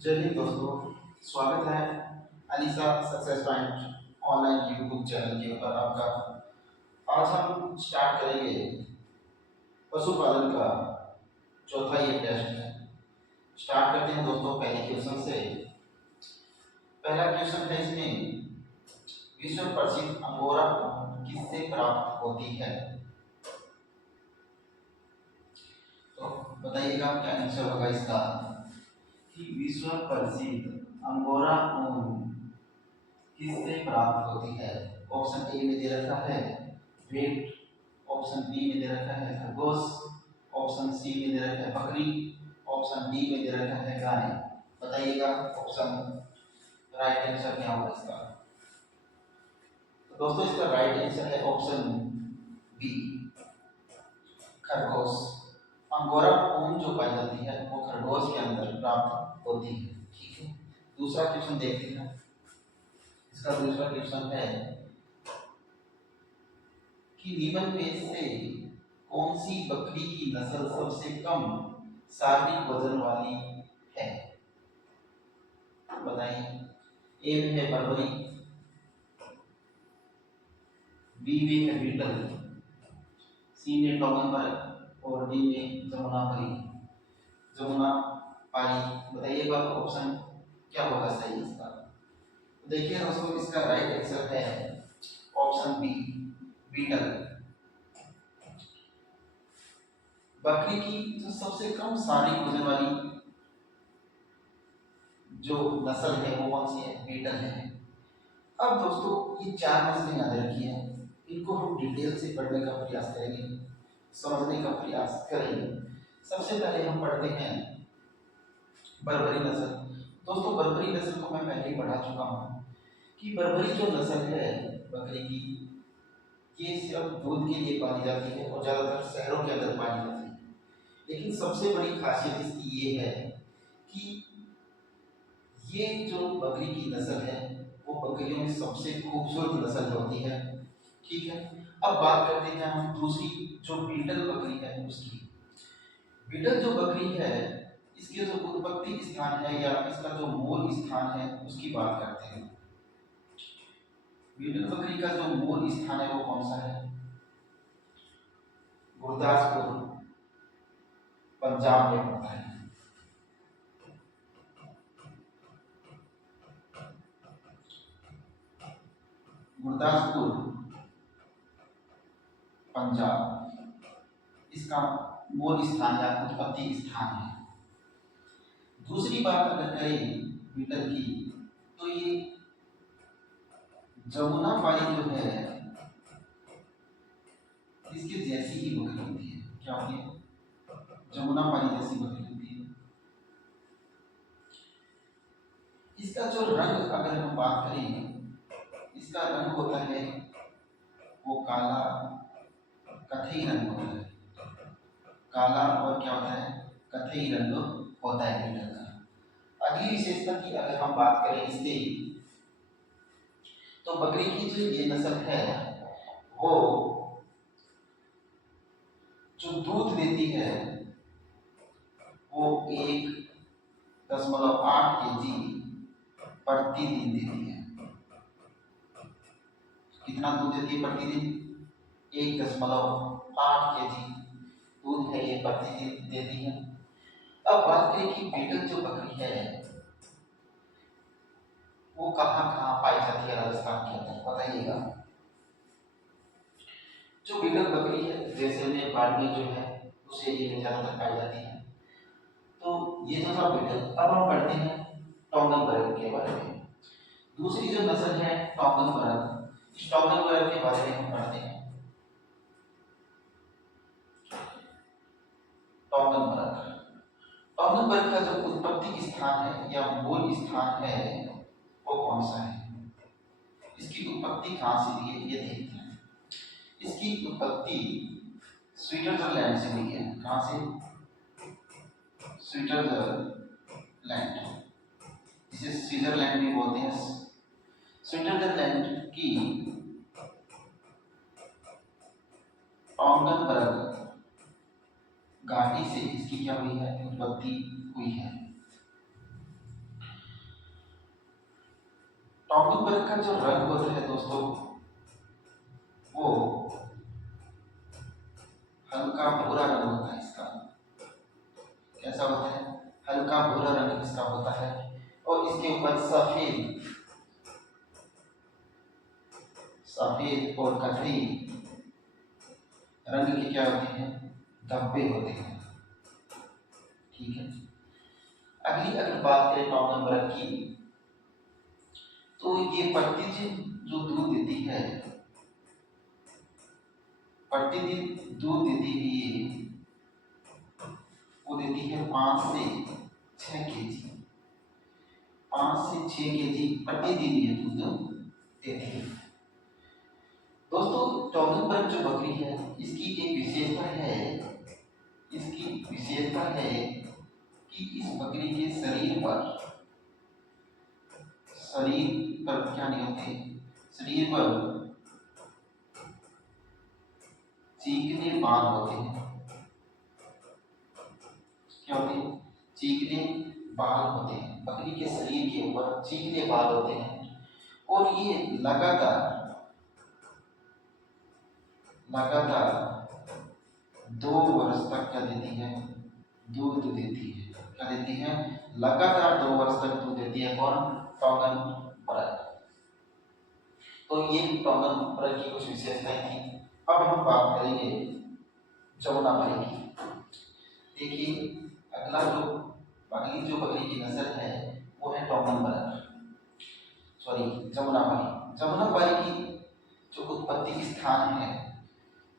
जय हिंद दोस्तों। स्वागत है अलीसा success point online YouTube channel के ऊपर आपका। आज हम स्टार्ट करेंगे पशुपालन का चौथा ये टेस्ट है। स्टार्ट करते हैं दोस्तों पहले क्वेश्चन से। पहला क्वेश्चन है इसमें, विश्व प्रसिद्ध अंगोरा ऊन किससे प्राप्त होती है? तो बताइएगा क्या आंसर होगा इसका। कि विश्व प्रसिद्ध अंगोरा ऊन किससे प्राप्त होती है? ऑप्शन ए में दे रखा है भेड़, ऑप्शन बी में दे रखा है खरगोश, ऑप्शन सी में दे रखा है बकरी, ऑप्शन डी में दे रखा है गाय। बताइएगा ऑप्शन राइट आंसर क्या होगा इसका। तो दोस्तों इसका राइट आंसर है ऑप्शन बी, खरगोश। अंगोरा ऊन जो पाई जाती है वो खरगोश के अंदर प्राप्त होती है। ठीक है, दूसरा क्वेश्चन देखते हैं। इसका दूसरा क्वेश्चन है कि निम्न में से कौन सी बकरी की नस्ल सबसे कम शारीरिक वजन वाली है? बताइए। ए में है बर्बरी, बी में है बीटल, सी में टॉगनबर्ग और डी में जमुना पारी। बताइएगा ऑप्शन क्या होगा सही इसका। तो देखिए दोस्तों इसका राइट आंसर है ऑप्शन बी, बीटल। बकरी की जो सबसे कम शारीरिक वजन वाली जो नस्ल है वो कौन सी है? बीटल है। अब दोस्तों ये चार नस्लें याद रखिए, इनको हम डिटेल से पढ़ने का प्रयास करेंगे, समझने का प्रयास करेंगे। सबसे पहले हम पढ़ते हैं बर्बरी नस्ल। दोस्तों बर्बरी नस्ल को मैं पहले ही पढ़ा चुका हूँ कि बर्बरी जो नस्ल है बकरी की, ये सिर्फ दूध के लिए पाली जाती है और ज़्यादातर शहरों के अंदर पाली जाती है। लेकिन सबसे बड़ी खासियत इसकी ये है कि ये जो बकरी की नस्ल है वो बकरियों में सबसे खूबसूरत नस्ल होती है। ठीक है, अब बात करते हैं हम दूसरी जो बीटल बकरी है उसकी। बीटल जो बकरी है इसके जो उत्पत्ति स्थान है या इसका जो मूल स्थान है उसकी बात करते हैं। बीटल बकरी का जो मूल स्थान है वो कौन सा है? गुरदासपुर, पंजाब में पड़ता है। गुरदासपुर, पंजाब इसका मूल स्थान या उत्पत्ति स्थान है। दूसरी बात अगर करें बीटल की, तो ये जमुना पारी जो है इसके जैसी ही बकरी होती है। क्या होती है? जमुना पारी जैसी बकरी होती है। इसका जो रंग अगर हम बात करें, इसका रंग होता है वो काला कथई रंग होता है। काला और क्या होता है? कथई रंग होता है बीटल का। अगली विशेषता की अगर हम बात करें इससे, तो बकरी की जो ये नस्ल है वो जो दूध देती है वो 1.8 kg प्रतिदिन देती है। कितना दूध देती है प्रतिदिन? 1.8 kg दूध है ये प्रतिदिन देती है। अब बात करें कि बीटल जो बकरी है वो कहाँ कहाँ पाई जाती है राजस्थान के अंदर? बताइएगा। जो बीटल बकरी है जैसलमेर बाड़मेर जो है उस एरिया में ज्यादातर पाई जाती है। तो ये तो था बीटल। अब हम पढ़ते हैं टोंगनबर्ग के बारे में। दूसरी जो नस्ल है टोंगनबर्ग, इस टोंगनबर्ग के बारे में हम पढ़ते हैं। टोंगनबर्ग, टोंगनबर्ग का जो उत्पत्ति स्थान है या मूल स्थान है वो कौन सा है? इसकी उत्पत्ति कहाँ से हुई है ये देखते हैं। इसकी उत्पत्ति स्विट्जरलैंड से हुई है। कहाँ से? स्विट्जरलैंड, जिसे स्विट्जरलैंड भी बोलते हैं। स्विट्जरलैंड की टोंगनबर्ग घाटी से इसकी क्या हुई है? उत्पत्ति हुई है। टॉगनबर्ग का जो रंग होता है दोस्तों वो हल्का भूरा रंग होता है इसका। कैसा होता है? हल्का भूरा रंग इसका होता है और इसके ऊपर सफेद सफेद और कथई रंग के क्या होते हैं? धब्बे होते हैं। ठीक है। अगली अगर बात करें टॉगनबर्ग की, तो ये प्रतिदिन जो दूध देती है, प्रतिदिन दूध देती हुई वो देती है 5 से 6 केजी। 5 से 6 केजी प्रतिदिन ये दूध देती है। दोस्तों टॉगनबर्ग जो बकरी है इसकी एक विशेषता है कि इस बकरी के शरीर पर क्या नहीं होते? शरीर पर चीकने बाल होते हैं। क्या होते हैं? चीकने बाल होते हैं। बकरी के शरीर के ऊपर चीकने बाल होते हैं और ये लगातार 2 वर्ष तक क्या देती है? दूध देती है। क्या देती है? लगातार 2 वर्ष तक दूध देती है। कौन? टॉगनबर्ग। तो ये टॉगनबर्ग की कुछ विशेषताएं थी। अब हम बात करेंगे जमुनापारी की। देखिए अगला जो बकरी की नस्ल है वो है जमुनापारी। जमुनापारी की जो उत्पत्ति स्थान है,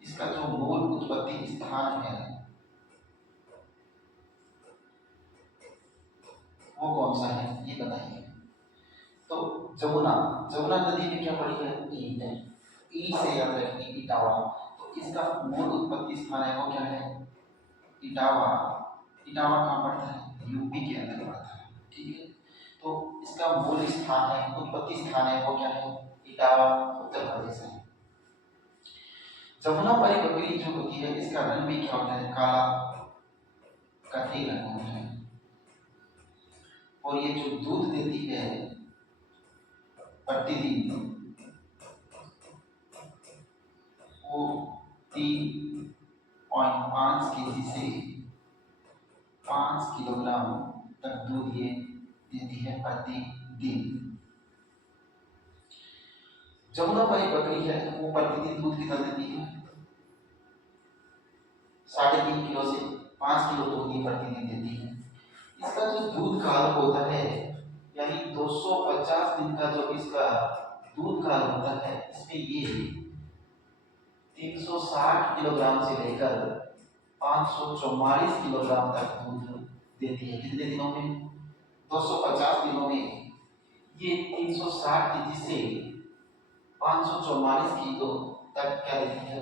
इसका जो मूल उत्पत्ति स्थान है वो कौन सा है? ये बताइए। तो जमुना नदी में क्या पड़ी है? ईट से याद रखिए, इटावा। तो इसका मूल उत्पत्ति स्थान है वो क्या है? इटावा। इटावा कहाँ पड़ता है? यूपी के अंदर पड़ता है। ठीक है। तो इसका मूल स्थान है, उत्पत्ति स्थान है वो क्या है? इटावा, उत्तर प्रदेश है। जमुनापारी बकरी जो होती है इसका रंग भी क्या होता है? काला कथई रंग होता है और ये जो दूध देती है प्रतिदिन वो 3.5 केजी से 5 किलोग्राम तक दूध ये देती है प्रतिदिन। जमुनापारी बकरी है वो प्रतिदिन दूध कितना देती है? 3.5 किलो से 5 किलो दूध ये प्रतिदिन देती है। इसका जो दूध काल होता है यानी 250 दिन का जो इसका दूध काल होता है, इसमें ये 360 किलोग्राम से लेकर 544 किलोग्राम तक दूध देती है। कितने दिनों में? 250 दिनों में ये 360 केजी से 544 किलो तक क्या देती है?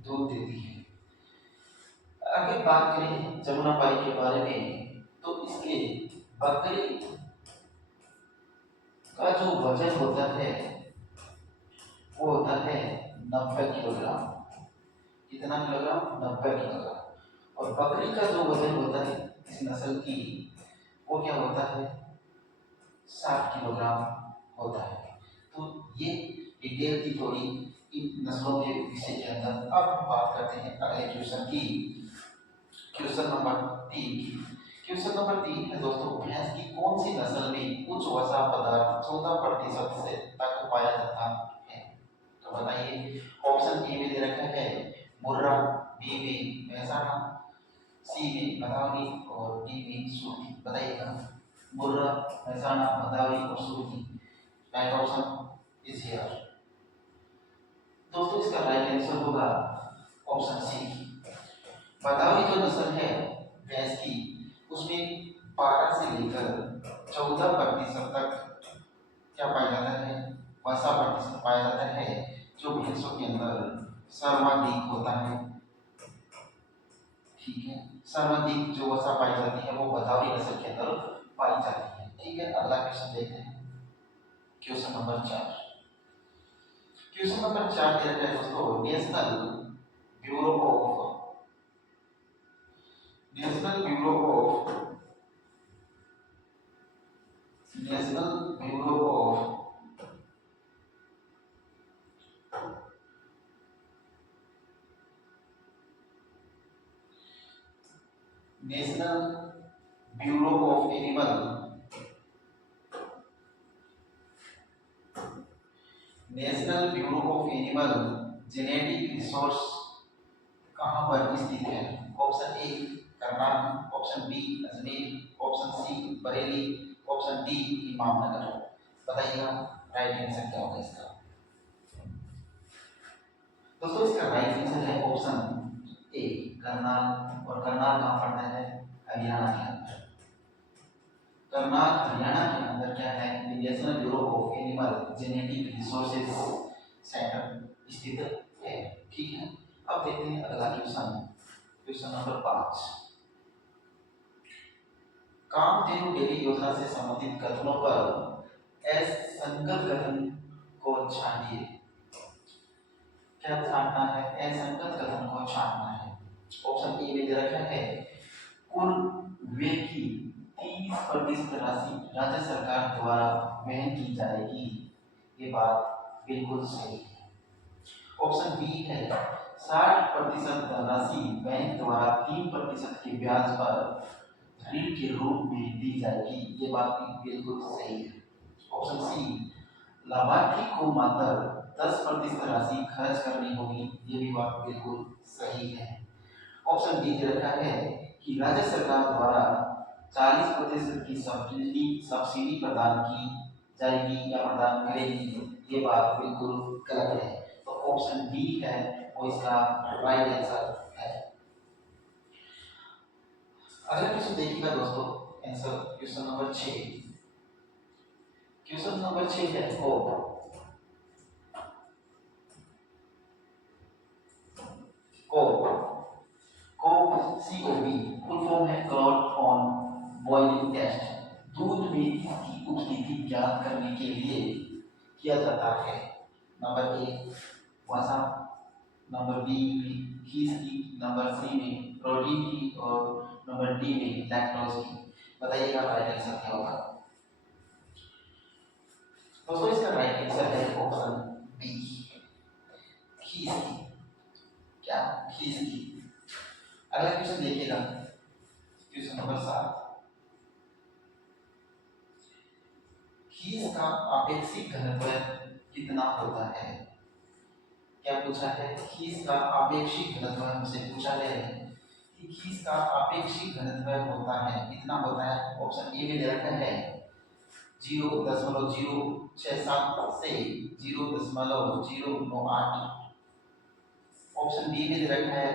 दूध देती है। आगे बात करें जमुनापारी के बारे में, तो इसके बकरी का जो वजन होता है वो होता है 90 किलोग्राम। कितना किलोग्राम? 90 किलोग्राम। और बकरी का जो वजन होता है इस नस्ल की वो क्या होता है? 60 किलोग्राम होता है। तो ये डिटेल की थोड़ी इन नस्लों के विषय के अंदर। अब हम बात करते हैं अगले क्वेश्चन की, क्वेश्चन नंबर 3 की। क्वेश्चन नंबर 3 है दोस्तों, भैंस की कौन सी नस्ल में उच्च वसा पदार्थ 14% से तक पाया जाता है? तो बताइए। ऑप्शन ए में दे रखा है मुर्रा, बी में महसाणा, सी में भदावरी और डी में सूरती। बताइएगा। मुर्रा, महसाणा, भदावरी और Surti. Right option is here. दोस्तों इसका राइट आंसर होगा ऑप्शन सी। भदावरी जो नस्ल है भैंस की उसमें 12 से लेकर 14% तक क्या पाया जाता है? वसा प्रतिशत पाया जाता है, जो भैंसों के अंदर सर्वाधिक होता है। ठीक है। सर्वाधिक जो वसा पाई जाती है वो भदावरी नस्ल के अंदर पाई जाती है। ठीक है। अगला क्वेश्चन देखते हैं, क्वेश्चन नंबर 4। क्वेश्चन नंबर 4 दे रखा है दोस्तों, bureau of national bureau of national bureau of animal national bureau of animal genetic resource कहाँ पर स्थित है? Option A Karnal, option B Ajmer, option C Bareilly, option D Imamnagar. बताइएगा राइट आंसर क्या होगा इसका? दोस्तों इसका राइट आंसर है ऑप्शन ए करनाल। और करनाल कहाँ पड़ता है? हरियाणा के अंदर। करनाल हरियाणा के अंदर क्या है? National bureau of animal genetic resources centre स्थित है। ठीक है, अब देखते हैं अगला question, question number 5। Kamdhenu dairy योजना से संबंधित कथनों पर असंगत कथन को छांटिए। क्या छांटना है? असंगत कथन को छांटना है। ऑप्शन ए में दे रखा है कुल व्यय की 30% राशि राज्य सरकार द्वारा वहन की जाएगी। ये बात बिल्कुल सही है। ऑप्शन बी है 60% राशि बैंक द्वारा 3% के ब्याज पर ऋण के रूप में दी जाएगी। ये बात भी बिल्कुल सही है। ऑप्शन सी लाभार्थी को मात्र 10% राशि खर्च करनी होगी। ये भी बात बिल्कुल सही है। ऑप्शन डी दे रखा है कि राज्य सरकार द्वारा 40% की सब्सिडी प्रदान की जाएगी या प्रदान करेगी। ये बात बिल्कुल गलत है। तो ऑप्शन डी है वो इसका राइट आंसर है। अगला क्वेश्चन देखिएगा दोस्तों, answer question number 6। Question number 6 है COB फुल फॉर्म है क्लॉट ऑन बॉइलिंग टेस्ट। दूध में इसकी उपस्थिति ज्ञात करने के लिए किया जाता है। नंबर ए वसा, नंबर बी घी की, नंबर सी में प्रोटीन की और नंबर डी में लैक्टोज की। बताइएगा राइट आंसर क्या होगा? दोस्तों इसका राइट आंसर है ऑप्शन बी घी की। क्या? घी की। अगला क्वेश्चन देखिएगा, क्वेश्चन नंबर 7। घी का आपेक्षिक घनत्व कितना होता है? क्या पूछा है? घी का आपेक्षिक घनत्व हमसे पूछा गया है कि घी का आपेक्षिक घनत्व होता है कितना होता है? ऑप्शन ए में दे रखा है 0.067 से 0.098। ऑप्शन बी में दे रखा है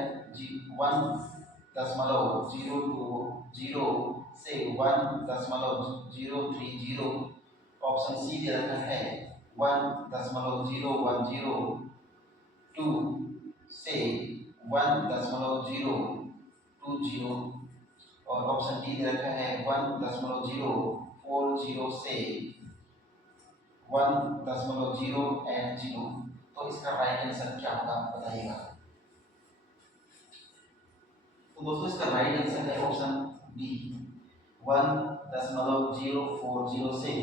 1.020 से 1.030। ऑप्शन सी दे रखा है 1.0102 से 1.020 और ऑप्शन डी दे रखा है 1.040 से 1.080। तो इसका राइट आंसर क्या होगा बताइएगा? तो दोस्तों इसका राइट आंसर है ऑप्शन डी 1.040 से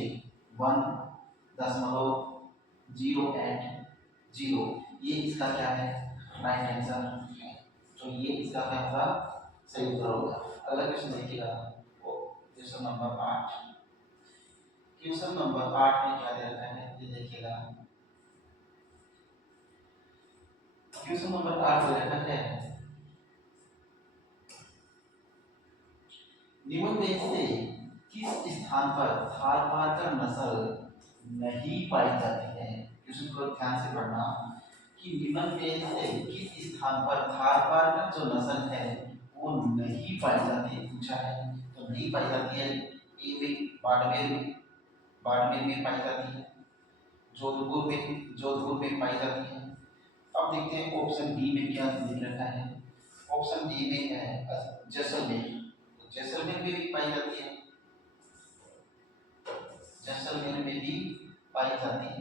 1.080। ये इसका क्या है? राइट आंसर है। तो ये इसका क्या होगा? सही उत्तर होगा। अगला क्वेश्चन देखिएगा, क्वेश्चन नंबर 8। क्वेश्चन नंबर 8 में क्या दे रखा है ये देखिएगा। क्वेश्चन नंबर 8 दे रखा है निम्न में से किस स्थान पर थारपारकर नस्ल नहीं पाई जाती है? क्वेश्चन को ध्यान से पढ़ना कि निम्न में से किस स्थान पर थारपारकर जो नस्ल है वो नहीं पाई जाती है पूछा है। तो नहीं पाई जाती है ए में बाड़मेर में पाई जाती है, जोधपुर में पाई जाती है। अब देखते हैं ऑप्शन बी में क्या लिख रखा है। ऑप्शन डी में है जैसलमेर। जैसलमेर में भी पाई जाती है, जैसलमेर में भी पाई जाती है।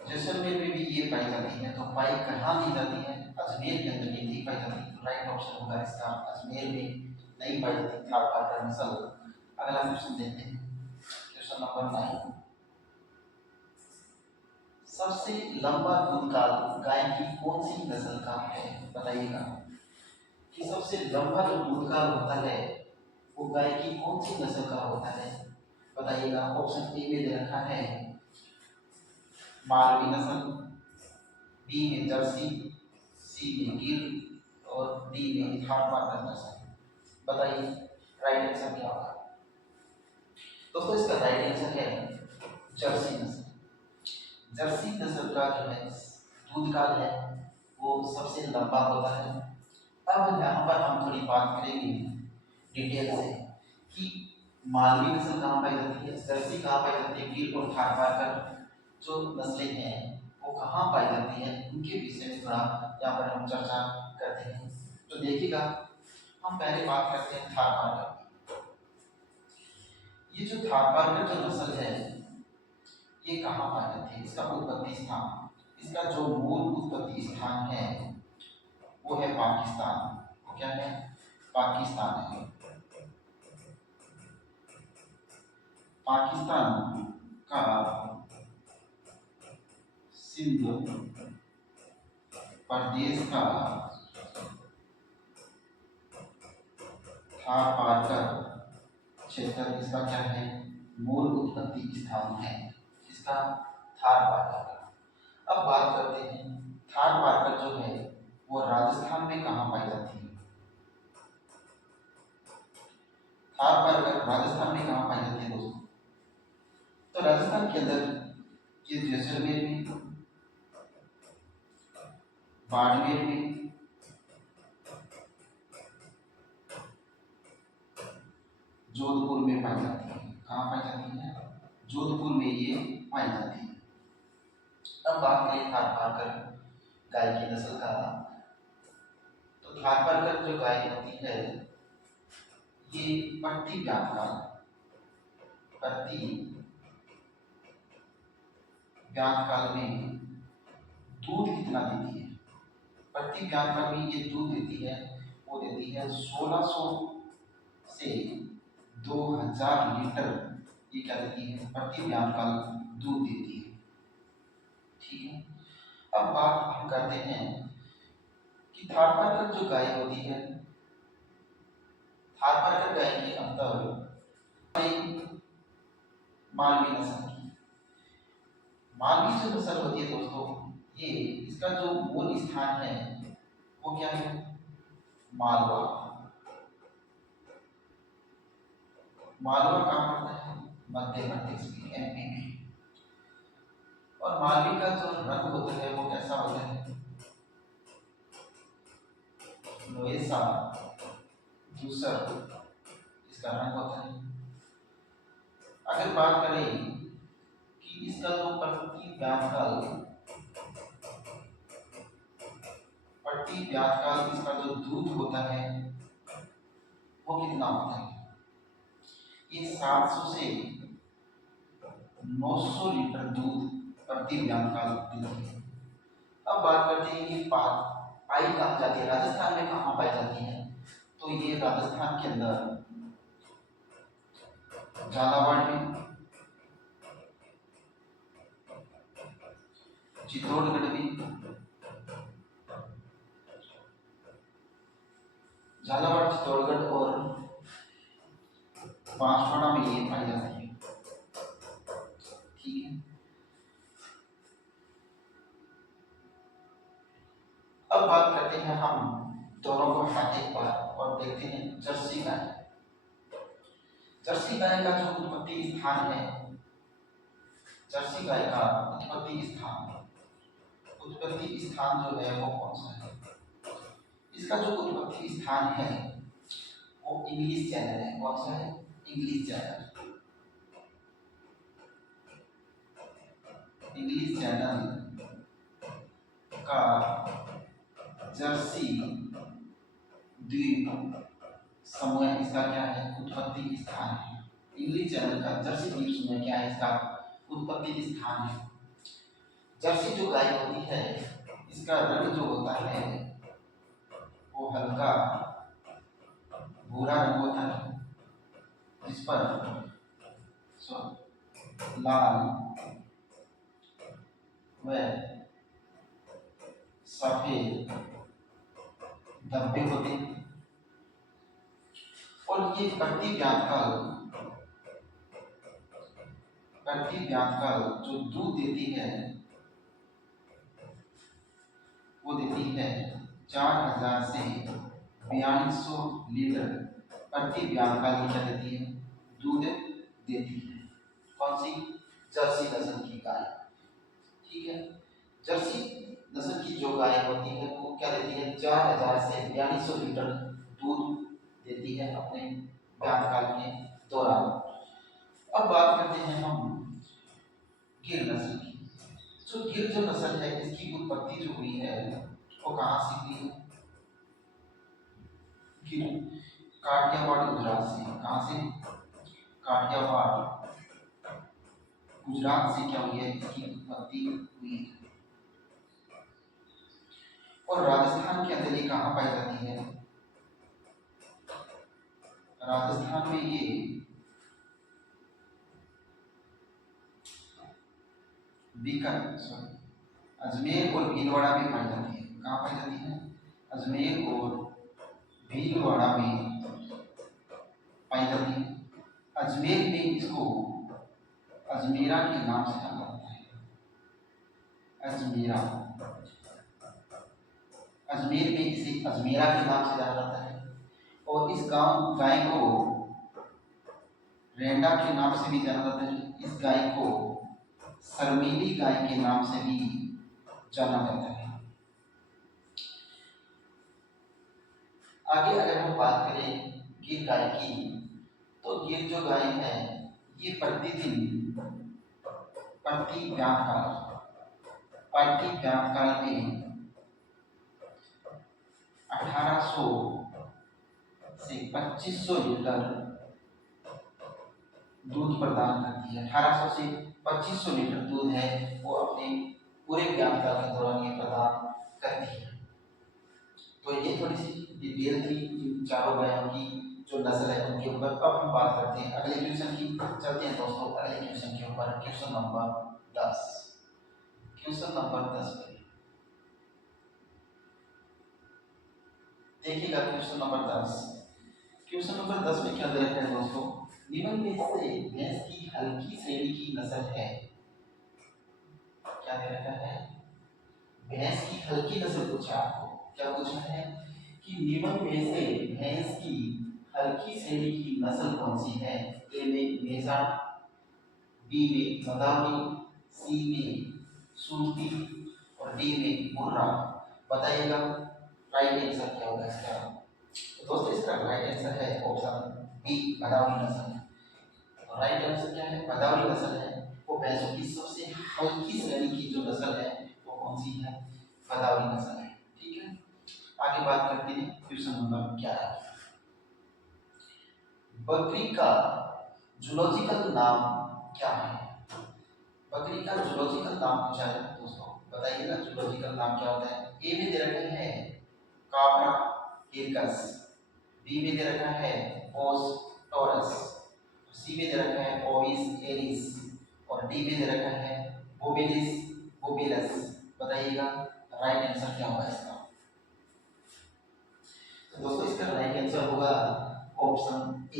जैसलमेर में भी ये पाई जाती है। तो पाई कहाँ दी जाती है? अजमेर के अंदर ये नहीं पाई जाती। तो राइट ऑप्शन होगा इसका अजमेर में नहीं पाई जाती थारपारकर नस्ल। अगला क्वेश्चन देखते हैं, क्वेश्चन नंबर 9। सबसे लंबा दूध काल गाय की कौन सी नस्ल का है, बताइएगा। कि सबसे लंबा जो दूध काल होता है वो गाय की कौन सी नस्ल का होता है, बताइएगा। ऑप्शन ए में दे रखा है मारवी नस्ल, बी में जर्सी, सी में गिर और डी में थारपारकर नस्ल। बताइए राइट आंसर क्या होगा। दोस्तों इसका राइट आंसर है जर्सी नस्ल। जर्सी नस्ल का जो है दूध काल है वो सबसे लंबा होता है। अब यहाँ पर हम थोड़ी बात करेंगे डिटेल से कि मालवी नस्ल कहाँ पाई जाती है, जर्सी कहाँ पाई जाती है, गिर और थारपारकर जो नस्लें हैं वो कहाँ पाई जाती हैं, उनके विषय में थोड़ा यहाँ पर हम चर्चा करते हैं। तो देखिएगा, हम पहले बात करते हैं थारपारकर। ये जो थारपारकर जो नस्ल है ये कहाँ पाई जाती है, इसका उत्पत्ति स्थान, इसका जो मूल उत्पत्ति स्थान है वो है पाकिस्तान। वो क्या है, पाकिस्तान है। पाकिस्तान का सिंध प्रदेश का थारपारकर क्षेत्र इसका क्या है, मूल उत्पत्ति स्थान है, इसका थारपारकर का। अब बात करते हैं थारपारकर जो है वो राजस्थान में कहाँ पाई जाती है। थारपारकर राजस्थान में कहाँ पाई जाती है दोस्तों, तो राजस्थान के अंदर ये जैसलमेर में, बाड़मेर में, जोधपुर में पाई जाती है। कहाँ पाई जाती है, जोधपुर में ये पाई जाती है। अब बात करें थारपारकर गाय की नस्ल का, तो थारपारकर जो गाय होती है ये प्रति ब्यात काल में दूध कितना देती है, प्रति ब्यात काल में ये दूध देती है, वो देती है 1600 से 2000 लीटर, ये क्या देती है, प्रति ब्यात काल दूध देती है। ठीक है, अब बात हम करते हैं कि थारपारकर जो गाय होती है, थारपारकर गाय के अंतर मालवी नस्ल की। मालवी जो नस्ल होती है दोस्तों, ये इसका जो मूल स्थान है वो क्या है, मालवा। मालवा कहाँ पड़ता है, मध्य प्रदेश में, एमपी में। और मालवी का जो रंग होता है वो कैसा होता है, लोहेसा धूसर इसका रंग होता है। अगर बात करें कि इसका जो प्रति व्यासकाल इसका जो दूध होता है वो कितना होता है, ये 700 से 900 लीटर दूध प्रति व्यासकाल देती है। अब बात करते हैं कि पाई कहाँ जाती है, राजस्थान में कहाँ पाई जाती है, तो ये राजस्थान के अंदर झालावाड़ में, चित्तौड़गढ़ में, झालावाड़, चित्तौड़गढ़ और बांसवाड़ा में ये पाई जाती है। ठीक है, अब बात करते हैं हम दोनों को हटाते एक बार और देखते हैं जर्सी गाय। जर्सी गाय का जो उत्पत्ति स्थान है, जर्सी गाय का उत्पत्ति स्थान जो है वो कौन सा है, इसका जो उत्पत्ति स्थान है वो इंग्लिश चैनल है। कौन सा है, इंग्लिश चैनल। इंग्लिश चैनल का जर्सी द्वीप समूह इसका क्या है, उत्पत्ति स्थान है। इंग्लिश चैनल का जर्सी द्वीप समूह क्या है, इसका उत्पत्ति स्थान है। जर्सी जो गाय होती है इसका रंग जो होता है वो हल्का भूरा रंग होता है, जिस पर लाल व सफेद धब्बे होते हैं। और ये प्रति व्यापकाल जो दूध देती है वो देती है 4000 से 4200 लीटर प्रति व्यापकाल की क्या देती है, दूध देती है। कौन सी? जर्सी नस्ल की गाय। ठीक है, जर्सी नस्ल की जो गाय होती है वो क्या देती है, 4000 से 4200 लीटर दूध देती है अपने व्यापकाल के दौरान। अब बात करते हैं हम गिर नस्ल की। जो गिर जो नस्ल है इसकी उत्पत्ति जो हुई है वो कहाँ से हुई है? गिर काठियावाड़ गुजरात से। कहाँ से? काठियावाड़ गुजरात से क्या हुई है, इसकी उत्पत्ति हुई है। और राजस्थान के अंदर ये कहाँ पाई जाती है? राजस्थान में ये अजमेर और भीलवाड़ा में पाई जाती है। कहाँ पाई जाती है? अजमेर और भीलवाड़ा में पाई जाती है। अजमेर में इसको अजमेरा के नाम से जाना जाता है। अजमेरा, अजमेर में इसे अजमेरा के नाम से जाना जाता है। और इस गाय को रेंडा के नाम से भी जाना जाता है। इस गाय को शर्मीली गाय के नाम से भी जाना जाता है। आगे अगर हम बात करें गिर गाय की, तो गिर जो गाय है ये प्रतिदिन प्रति व्यापकाल में 1800 से 2500 लीटर दूध प्रदान करती है। 1800 से 2500 लीटर दूध है वो अपने पूरे व्यापकाल के दौरान ये प्रदान करती है। तो ये थोड़ी सी डिटेल थी इन चारों गायों की जो नस्ल है उनके ऊपर। अब हम बात करते हैं अगले क्वेश्चन की। चलते हैं दोस्तों अगले क्वेश्चन के ऊपर। Question number 10। क्वेश्चन नंबर 10 पे देखिएगा। क्वेश्चन नंबर 10, क्वेश्चन नंबर 10 में क्या दे रखा है दोस्तों? निम्न में से भैंस की हल्की श्रेणी की नस्ल है। क्या दे रखा है? भैंस की हल्की नस्ल पूछा आपको। क्या पूछना है कि निम्न में से भैंस की हल्की श्रेणी की नस्ल कौन सी है? ए में मेजा, बी में मदावरी, सी में सूरती और डी में मुर्रा। बताइएगा राइट आंसर क्या होगा इसका? तो दोस्तों इसका राइट आंसर है ऑप्शन बी, मदावरी नस्ल। तो राइट आंसर क्या है? मदावरी नस्ल है। वो भैंसों की सबसे हल्की श्रेणी की जो नस्ल है वो कौन सी है? मदावरी नस्ल है। ठीक है, आगे बात करते हैं क्वेश्चन नंबर 11। बकरी का जूलॉजिकल नाम क्या है? बकरी का जूलॉजिकल नाम पूछा है दोस्तों। बताइएगा जूलॉजिकल नाम क्या होता है? ए में दे रखा है काप्रा हिरकस, बी में दे रखा है ओस टॉरस, सी में दे रखा है ओविस एरिस और डी में दे रखा है बोबिलिस बोबिलस। बताइएगा राइट आंसर क्या होगा इसका? तो दोस्तों इसका राइट आंसर होगा option A.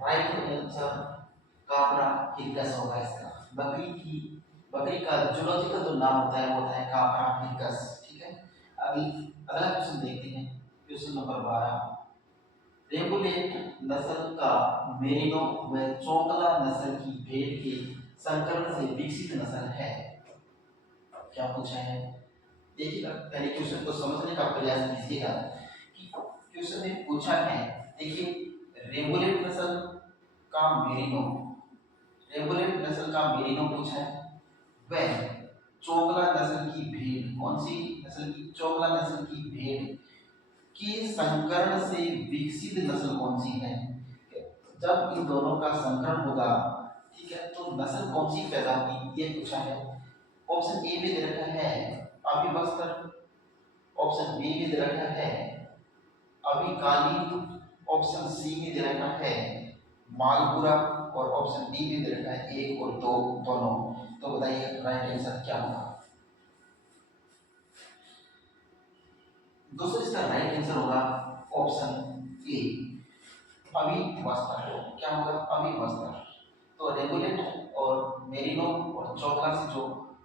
Right answer Capra hircus होगा इसका। बकरी का जूलॉजिकल जो नाम होता है वो होता है काप्रा हिरकस। ठीक है, अभी अगला क्वेश्चन देखते हैं। Question number 12। रेगुलेट नस्ल का मेरिनो व चोंगला नस्ल की भेड़ के संकरण से विकसित नस्ल है। क्या पूछा है? देखिएगा पहले क्वेश्चन को समझने का प्रयास कीजिएगा कि क्वेश्चन में पूछा है। देखिए रेगुलेट नस्ल का मेरिनो, रेगुलेट नस्ल का मेरिनो पूछा है। वह चोंगला नस्ल की भेड़, कौन सी नस्ल की? चोंगला नस्ल की भेड़ के संकरण से विकसित नस्ल कौन सी है? जब इन दोनों का संकरण होगा, ठीक है, तो नस्ल कौन सी पैदा होगी ये पूछा है। ऑप्शन ए में दे रखा है अभिबस्तर, ऑप्शन बी में दे रखा है अभिकालीन, ऑप्शन सी में दे रखा है मालपुरा और ऑप्शन डी में दे रखा है 1 और 2 दोनों। तो बताइए राइट आंसर क्या होगा। दोस्तों इसका राइट आंसर होगा ऑप्शन ए, अविवस्था। क्या होगा? अविवस्था। तो रेगुलेट और मेरिनो और चोकला से जो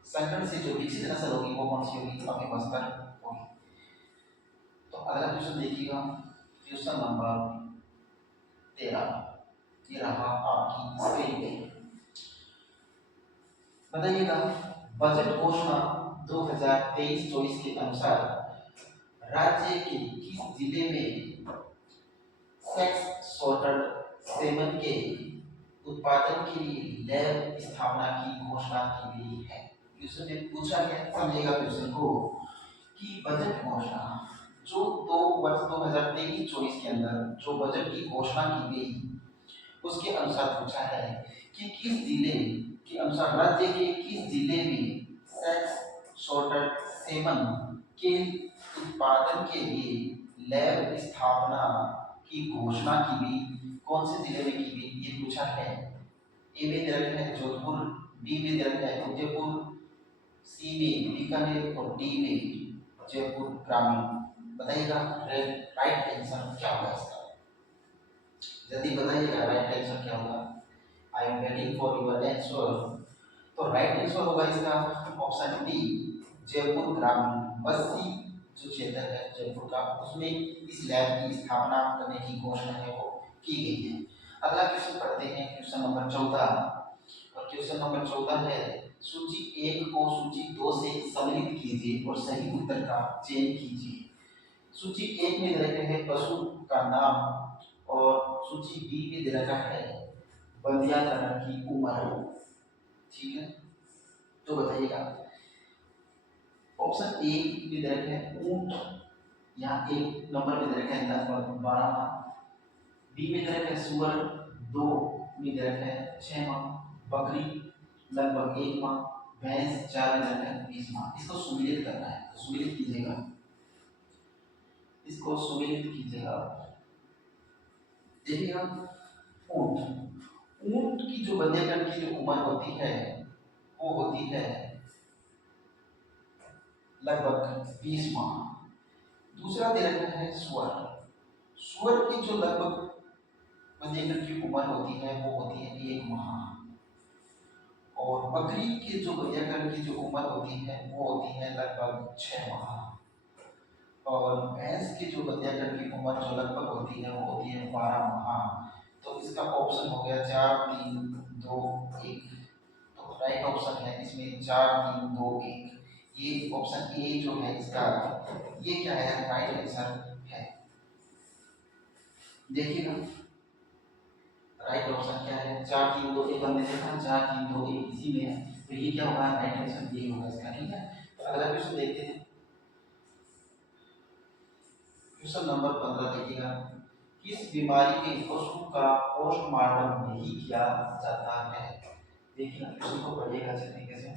संकट से जो विकसित नस्ल होगी वो कौन सी होगी? अविवस्था होगी। तो अगला क्वेश्चन देखिएगा, क्वेश्चन नंबर 13। ये रहा आपकी स्क्रीन पे। बताइएगा, बजट घोषणा 2023-24 के अनुसार राज्य के किस जिले में सेक्स सॉर्टेड सेमन के उत्पादन के लिए लैब स्थापना की घोषणा की गई है? क्वेश्चन में पूछा गया, समझेगा क्वेश्चन को, कि बजट घोषणा जो 2023-24 के अंदर जो बजट की घोषणा की गई उसके अनुसार पूछा है कि किस जिले के अनुसार राज्य के किस जिले में सेक्स सॉर्टेड सेमन के उत्पादन के लिए लैब स्थापना की घोषणा की गई, कौन से जिले में की गई ये पूछा है। ए में दे रखा है जोधपुर, बी में दे रखा है उदयपुर, सी में बीकानेर और डी में जयपुर ग्रामीण। बताइएगा राइट आंसर क्या होगा इसका, जल्दी बताइएगा राइट आंसर क्या होगा। I am waiting for your answer. तो राइट आंसर होगा इसका ऑप्शन डी, जयपुर ग्रामीण। बस्ती जो क्षेत्र है जयपुर का, उसमें इस लैब की स्थापना करने की घोषणा है वो की गई है। अगला क्वेश्चन पढ़ते हैं, क्वेश्चन नंबर 14। और क्वेश्चन नंबर 14 है, सूची 1 को सूची 2 से सम्मिलित कीजिए और सही उत्तर का चयन कीजिए। सूची 1 में दे रखा है पशु का नाम और सूची बी में दे रखा है बंध्याकरण की उम्र। ठीक है, तो बताइएगा ऑप्शन ए में दे रखा है ऊंट, यहाँ एक नंबर में दे रखा है लगभग 12 माह, बी में दे रखा है सुअर, 2 में दे रखा है 6 माह, बकरी लगभग 1 माह, भैंस 4 में दे रखा है 20 माह। इसको सुमिलित करना है, तो सुमिलित कीजिएगा, इसको सुमिलित कीजिएगा। देखिएगा ऊंट, ऊंट की जो बंध्याकरण की जो उम्र होती है वो होती है लगभग 20 माह। दूसरा दे रखा है सुअर, सुअर की जो लगभग बंध्याकरण की उम्र होती है वो होती है 1 माह। और बकरी की जो बंध्याकरण की जो उम्र होती है वो होती है लगभग 6 माह। और भैंस की जो बंध्याकरण की उम्र जो लगभग होती है वो होती है 12 माह। तो इसका ऑप्शन हो गया 4 3 2 1। तो राइट ऑप्शन है इसमें 4 3 2 1। ये ऑप्शन ए जो है इसका, ये क्या है राइट आंसर है। देखिएगा राइट ऑप्शन क्या है, 4 3 2 1 हमने देखा 4 3 2 1 इसी में है, तो ये क्या होगा राइट आंसर ये होगा इसका। ठीक है, तो अगला क्वेश्चन देखते हैं, क्वेश्चन नंबर 15 देखिएगा, किस बीमारी के पशु का पोस्टमार्टम नहीं किया जाता है? देखिए क्वेश्चन को पढ़िएगा अच्छे तरीके से,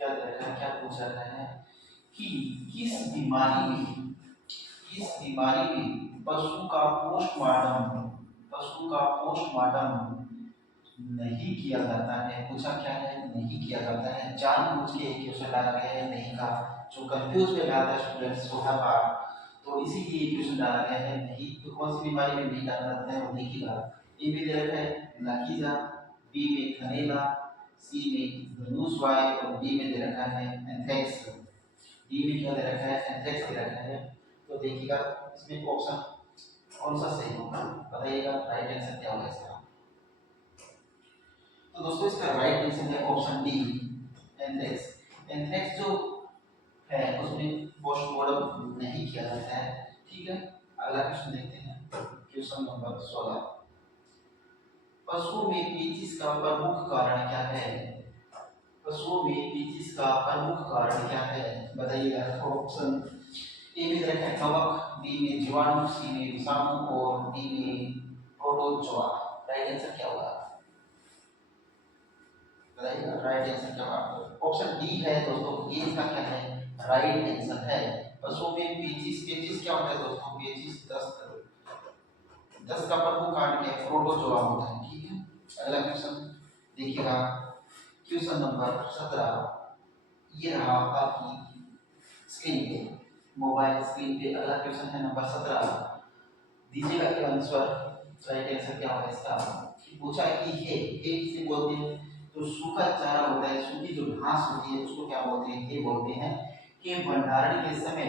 क्या दे रखा है, क्या पूछ रहा है कि किस बीमारी में पशु का पोस्टमार्टम नहीं किया जाता है। पूछा क्या है, नहीं किया जाता है। जानबूझ के क्वेश्चन डाला गया है नहीं का, जो कंफ्यूज में डालता है स्टूडेंट्स को हर बार, तो इसीलिए क्वेश्चन डाला गया है नहीं। तो कौन सी बीमारी में नहीं डाला जाता है वो देखिएगा। ए में दे रखा है लकीजा, बी में थनेला, सी में धनुषवाय और डी में दे रखा है एंथ्रेक्स। डी में क्या दे रखा है, एंथ्रेक्स दे रखा है। तो देखिएगा इसमें ऑप्शन कौन सा सही होगा, बताइएगा राइट आंसर क्या होगा इसका। तो दोस्तों इसका राइट आंसर है ऑप्शन डी एंथ्रेक्स। एंथ्रेक्स जो है उसमें पोस्टमार्टम नहीं किया जाता है। ठीक है, अगला क्वेश्चन देखते हैं, क्वेश्चन नंबर 16। पशुओं में पेचिश का प्रमुख कारण क्या है? पशुओं में पेचिश का प्रमुख कारण क्या है बताइएगा। ऑप्शन ए में रखा है कवक, बी में जीवाणु, सी में विषाणु और डी में प्रोटोजोआ। राइट आंसर क्या होगा बताइएगा, राइट आंसर क्या होगा। ऑप्शन डी है दोस्तों, ये इसका क्या है राइट आंसर है। पशुओं में पेचिश, पेचिश क्या होता है दोस्तों, पेचिश दस्त का प्रमुख कारण क्या है, प्रोटोजोआ होता है। ठीक है, अगला क्वेश्चन देखिएगा, क्वेश्चन नंबर 17। ये रहा आपकी स्क्रीन पे, मोबाइल स्क्रीन पे अगला क्वेश्चन है नंबर 17। दीजिएगा कि आंसर, राइट आंसर क्या होगा इसका। पूछा है कि हे किसे बोलते हैं, तो सूखा चारा होता है, सूखी जो घास होती है उसको क्या बोलते हैं, हे बोलते हैं। कि भंडारण के समय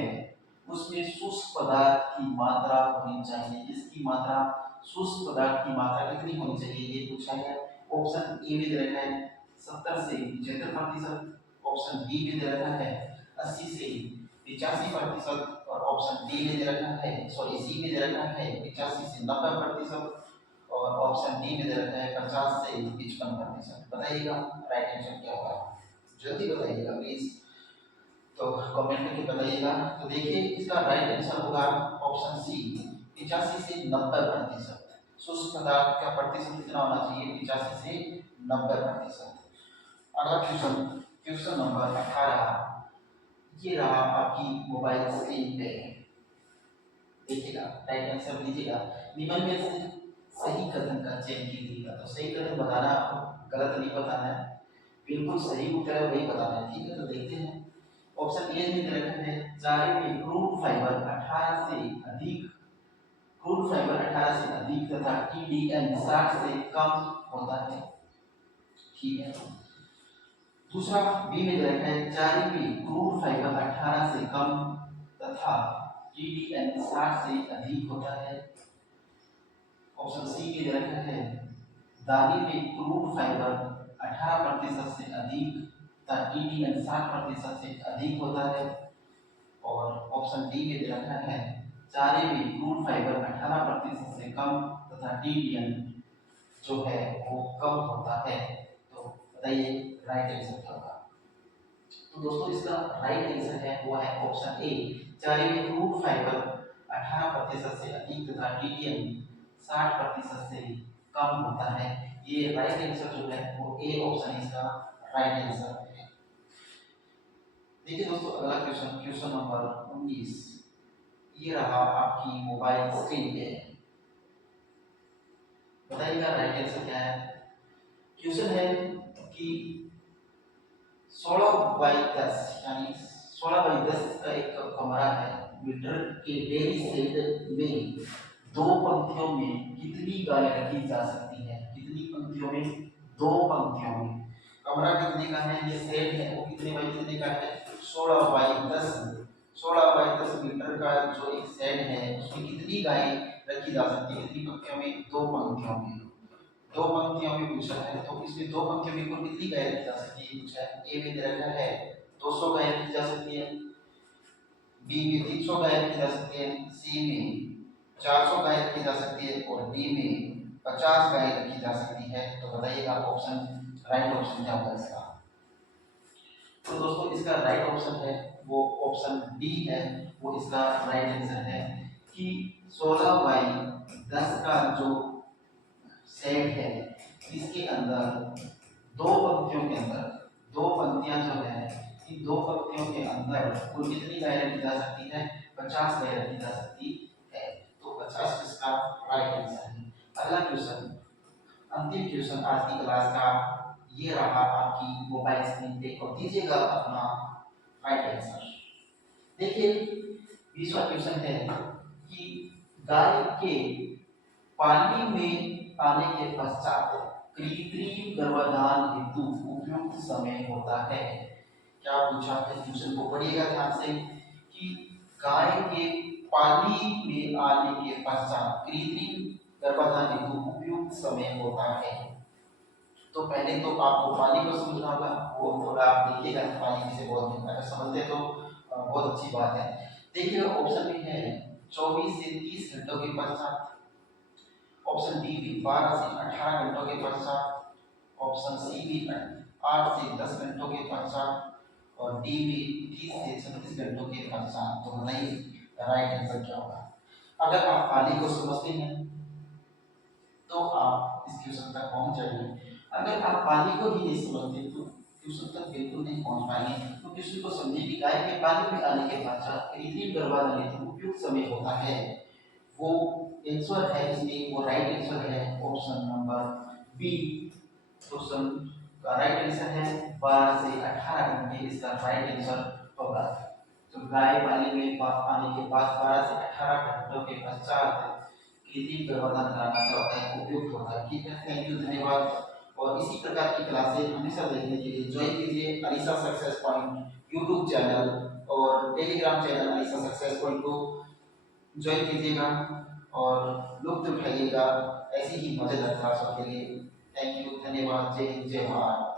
उसमें शुष्क पदार्थ की मात्रा होनी चाहिए, इसकी मात्रा, शुष्क पदार्थ की मात्रा कितनी होनी चाहिए, ये पूछा है। ऑप्शन ए में दे रखा है 70 से 75%, ऑप्शन बी में दे रखा है 80 से 85%, और ऑप्शन डी में दे रखा है, सॉरी सी में दे रखा है 85 से 90%, और ऑप्शन डी में दे रखा है 50 से 55%। बताइएगा राइट आंसर क्या होगा, जल्दी बताइएगा प्लीज, तो कमेंट करके बताइएगा। तो देखिए इसका राइट आंसर होगा ऑप्शन सी 85 से 90%। शुष्क पदार्थ का प्रतिशत कितना होना चाहिए, 85 से 90%। अगला क्वेश्चन, क्वेश्चन नंबर 18। ये रहा आपकी मोबाइल स्क्रीन पे, देखिएगा राइट आंसर लीजिएगा। निम्न में से सही कथन का चयन कीजिएगा, तो सही कथन बताना, आपको गलत नहीं बताना है, बिल्कुल सही उत्तर है वही बताना है, ठीक है। तो देखते हैं, ऑप्शन ए में दे रखा है चारे में क्रूड फाइबर 18 से अधिक, क्रूड फाइबर 18 से अधिक तथा टीडीएन 60 से कम होता है, ठीक है। दूसरा बी में दे रखा है चारे में क्रूड फाइबर 18 से कम तथा टीडीएन 60 से अधिक होता है। ऑप्शन सी में दे रखा है दाने में क्रूड फाइबर 18% से अधिक तथा टीडीएन 60% से अधिक होता है। और ऑप्शन डी में दे रखा है चारे में क्रूड फाइबर 18% से कम तथा टीडीएन जो है वो कम होता है। तो बताइए राइट आंसर क्या होगा। तो दोस्तों इसका राइट आंसर है वो है ऑप्शन ए, चारे में क्रूड फाइबर 18% से अधिक तथा टीडीएन 60% से कम होता है। ये राइट आंसर जो है वो ए ऑप्शन इसका राइट आंसर है। देखिए दोस्तों अगला क्वेश्चन, क्वेश्चन नंबर 19। ये रहा आपकी मोबाइल स्क्रीन पे, बताइएगा राइट आंसर क्या है। क्वेश्चन है कि 16x10 यानी 16x10 का एक कमरा है, मीटर के डेयरी शेड में दो पंक्तियों में कितनी गाय रखी जा सकती है, कितनी पंक्तियों में, दो पंक्तियों में। कमरा कितने का है, ये शेड है वो कितने बाई कितने का है, 16x10, 16x10 मीटर का जो एक शेड है उसमें कितनी गाय रखी जा सकती है, कितनी पंक्तियों में, दो पंक्तियों में। दो पंक्तियों में पूछा है, तो इसमें दो पंक्तियों में कुल कितनी गाय रखी जा सकती है पूछा है। ए में दे रखा है 200 गाय रखी जा सकती है, बी में 300 गाय रखी जा सकती है, सी में 400 गाय रखी जा सकती है, और डी में 50 गाय रखी जा सकती है। तो बताइएगा ऑप्शन, राइट ऑप्शन क्या होगा इसका। तो दोस्तों इसका राइट ऑप्शन है वो ऑप्शन डी है, वो इसका राइट आंसर है कि 16x10 का जो सेट है इसके अंदर दो पंक्तियों के अंदर, दो पंक्तियां जो है इन दो पंक्तियों के अंदर कुल कितनी गाय रखी जा सकती है, 50 गाय रखी जा सकती है। तो 50 इसका राइट आंसर है। अगला क्वेश्चन, अंतिम क्वेश्चन आज की क्लास का, ये रहा आपकी मोबाइल स्क्रीन पे, और दीजिएगा अपना राइट आंसर। देखिए 20वां क्वेश्चन है कि गाय के पानी में आने के पश्चात कृत्रिम गर्भाधान हेतु उपयुक्त समय होता है। क्या पूछा है, क्वेश्चन को पढ़िएगा ध्यान से कि गाय के पानी में आने के पश्चात कृत्रिम गर्भाधान हेतु उपयुक्त समय होता है। तो पहले तो आपको पानी को समझना होगा, वो थोड़ा आप देखिएगा पानी किसे बोलते हैं, अगर समझते तो बहुत अच्छी बात है। देखिएगा ऑप्शन में है 24 से 30 घंटों के पश्चात, ऑप्शन बी भी 12 से 18 घंटों के पश्चात, ऑप्शन सी भी 8 से 10 घंटों के पश्चात, और डी भी 30 से 36 घंटों के पश्चात। तो बताइए राइट आंसर क्या होगा। अगर आप पाली को समझते हैं तो आप इस क्वेश्चन तक पहुंच जाइए, अगर आप पाली को ही नहीं समझते तो क्वेश्चन तक बिल्कुल नहीं पहुंच पाएंगे। तो क्वेश्चन को समझिए कि गाय के पानी में आने के पश्चात कृत्रिम गर्भाधान हेतु उपयुक्त समय होता है, वो आंसर है इसमें, वो राइट आंसर है ऑप्शन नंबर बी क्वेश्चन का राइट आंसर है 12 से 18 घंटे इसका राइट आंसर होगा। तो गाय पाले में आने के बाद 12 से 18 घंटों के पश्चात कृत्रिम गर्भाधान कराना क्या होता है, उपयुक्त होता है। ठीक है, थैंक यू, धन्यवाद। और इसी प्रकार की क्लासेस हमेशा देखने के लिए ज्वाइन कीजिए Alisha success point YouTube channel और telegram channel Alisha success point को ज्वाइन कीजिएगा और लुत्फ उठाइएगा ऐसी ही मजेदार क्लासों के लिए। थैंक यू, धन्यवाद, जय हिंद, जय भारत।